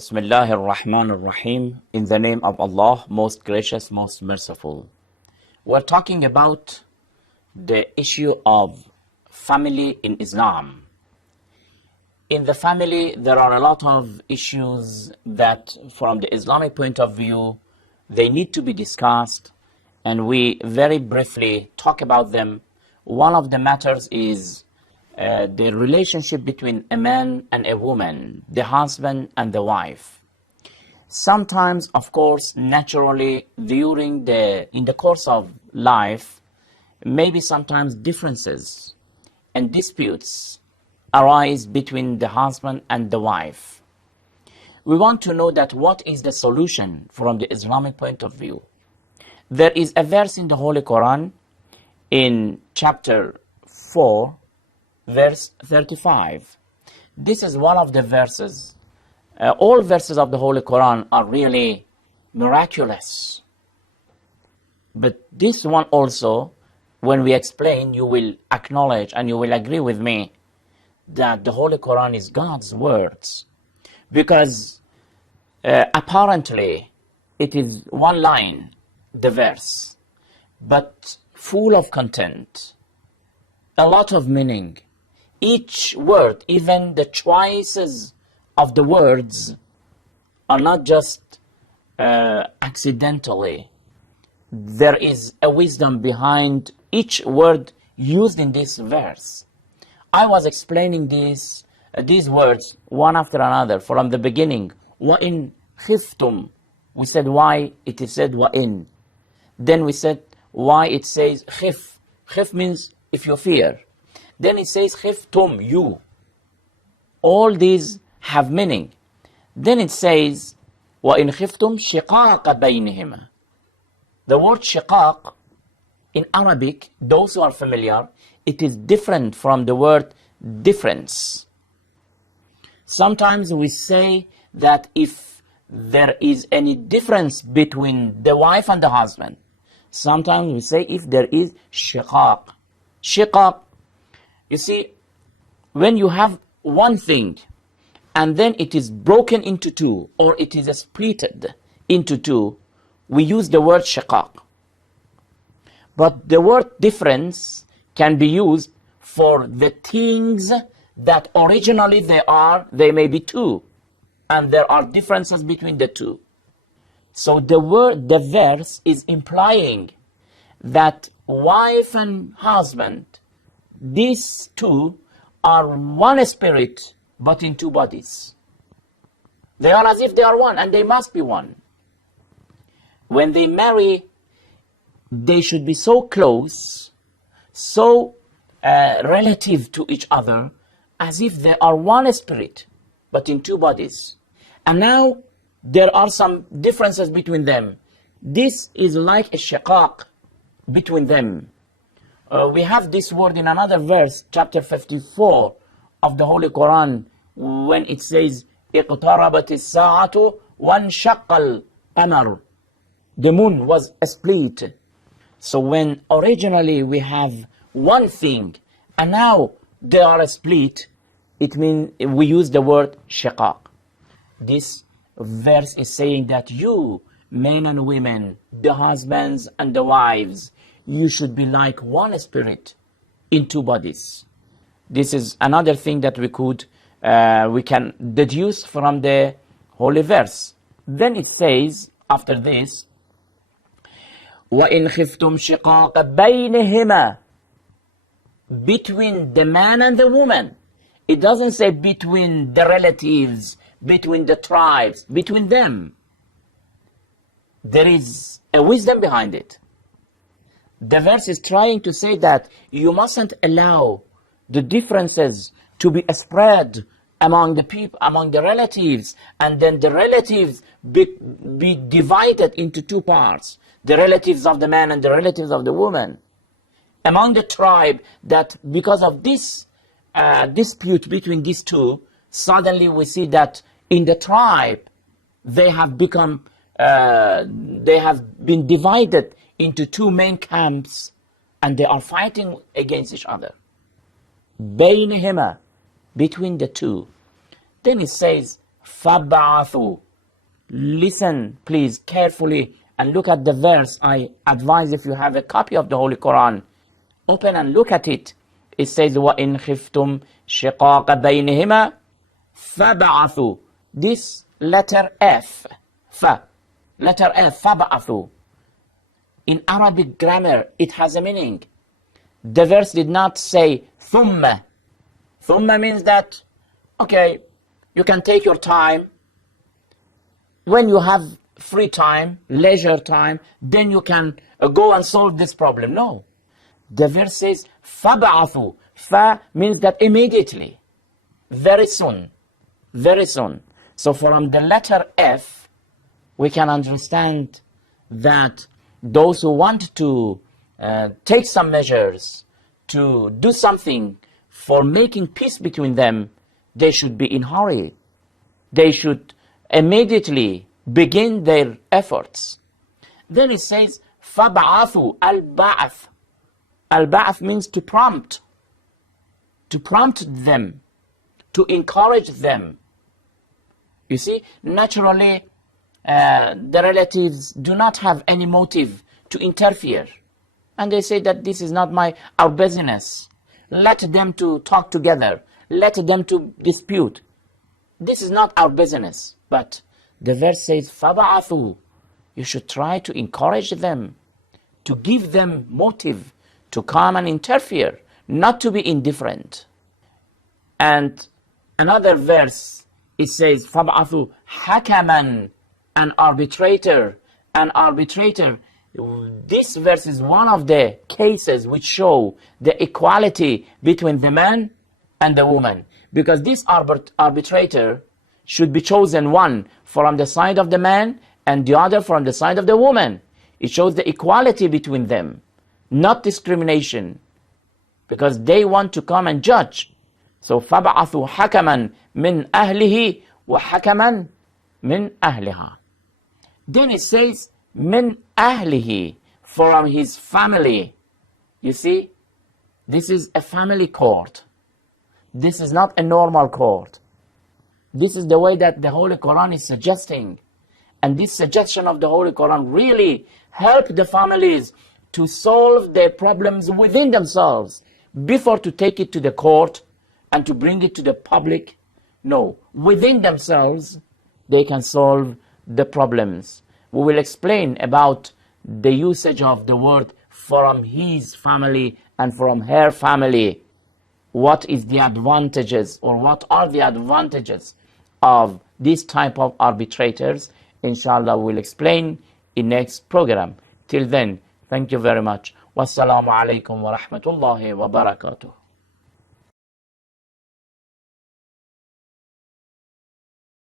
Bismillahir Rahmanir Rahim. In the name of Allah, most gracious, most merciful. We're talking about the issue of family in Islam. In the family, there are a lot of issues that, from the Islamic point of view, they need to be discussed, and we very briefly talk about them. One of the matters is the relationship between a man and a woman, the husband and the wife. Sometimes, of course, naturally, in the course of life, maybe sometimes differences and disputes arise between the husband and the wife. We want to know that what is the solution from the Islamic point of view. There is a verse in the Holy Quran in chapter 4, verse 35. This is one of the verses. All verses of the Holy Quran are really miraculous. But this one also, when we explain, you will acknowledge and you will agree with me that the Holy Quran is God's words. Because apparently it is one line, the verse, but full of content, a lot of meaning. Each word, even the choices of the words, are not just accidentally. There is a wisdom behind each word used in this verse. I was explaining these words one after another from the beginning. وَإِنْ خِفْتُمْ. We said why it is said وَإِنْ. Then we said why it says khif. Khif means if you fear. Then it says khiftum, you. All these have meaning. Then it says وَإِنْ خِفْتُمْ شِقَاقَ بَيْنِهِمَا. The word shiqaq in Arabic, those who are familiar, it is different from the word difference. Sometimes we say that if there is any difference between the wife and the husband, sometimes we say if there is shiqaq. Shiqaq, you see, when you have one thing and then it is broken into two, or it is splitted into two, we use the word shiqaq. But the word difference can be used for the things that originally they may be two, and there are differences between the two. So the verse is implying that wife and husband, these two are one spirit, but in two bodies. They are as if they are one, and they must be one. When they marry, they should be so close, so relative to each other, as if they are one spirit, but in two bodies. And now there are some differences between them. This is like a shiqaq between them. We have this word in another verse, chapter 54 of the Holy Quran, when it says, اقتربت الساعة وانشق القمر. The moon was split. So when originally we have one thing, and now they are split, it means we use the word shiqaq. This verse is saying that you, men and women, the husbands and the wives, you should be like one spirit in two bodies. This is another thing that we can deduce from the holy verse. Then it says, after this, وَإِنْ خِفْتُمْ شِقَاقَ بَيْنِهِمَا. Between the man and the woman. It doesn't say between the relatives, between the tribes, between them. There is a wisdom behind it. The verse is trying to say that you mustn't allow the differences to be spread among the people, among the relatives, and then the relatives be divided into two parts. The relatives of the man and the relatives of the woman. Among the tribe, that because of this dispute between these two, suddenly we see that in the tribe, they have been divided into two main camps, and they are fighting against each other. بينهما, between the two. Then it says, فَابْعَثُوا. Listen, please, carefully, and look at the verse. I advise, if you have a copy of the Holy Quran, open and look at it. It says, وَإِنْ خِفْتُمْ شِقَاقَ بَيْنِهِمَا فَابْعَثُوا. This letter F, letter F, فَابْعَثُوا. In Arabic grammar, it has a meaning. The verse did not say ثُمَّ. ثُمَّ means that, okay, you can take your time. When you have free time, leisure time, then you can go and solve this problem. No. The verse says, فَبَعَثُوا. Fa means that immediately, very soon, very soon. So from the letter F, we can understand that those who want to take some measures to do something for making peace between them, they should be in hurry. They should immediately begin their efforts. Then it says, فَبَعَثُوا al-ba'ath. Al-ba'ath means to prompt them, to encourage them. You see, naturally, the relatives do not have any motive to interfere. And they say that this is not our business. Let them to talk together. Let them to dispute. This is not our business. But the verse says, فَبَعَثُوا. You should try to encourage them, to give them motive to come and interfere, not to be indifferent. And another verse, it says, فَبَعَثُوا حَكَمًا. An arbitrator. An arbitrator. This verse is one of the cases which show the equality between the man and the woman. Because this arbitrator should be chosen, one from the side of the man and the other from the side of the woman. It shows the equality between them, not discrimination, because they want to come and judge. So فَبَعَثُوا حَكَمًا مِنْ أَهْلِهِ وَحَكَمًا مِنْ أَهْلِهَا. Then it says, مِنْ أَهْلِهِ, from his family. You see, this is a family court. This is not a normal court. This is the way that the Holy Quran is suggesting. And this suggestion of the Holy Quran really help the families to solve their problems within themselves before to take it to the court and to bring it to the public. No, within themselves, they can solve the problems. We will explain about the usage of the word from his family and from her family. What is the advantages, or what are the advantages of this type of arbitrators? Inshallah, we'll explain in next program. Till then, thank you very much. Wassalamu alaikum wa rahmatullahi wa barakatuh.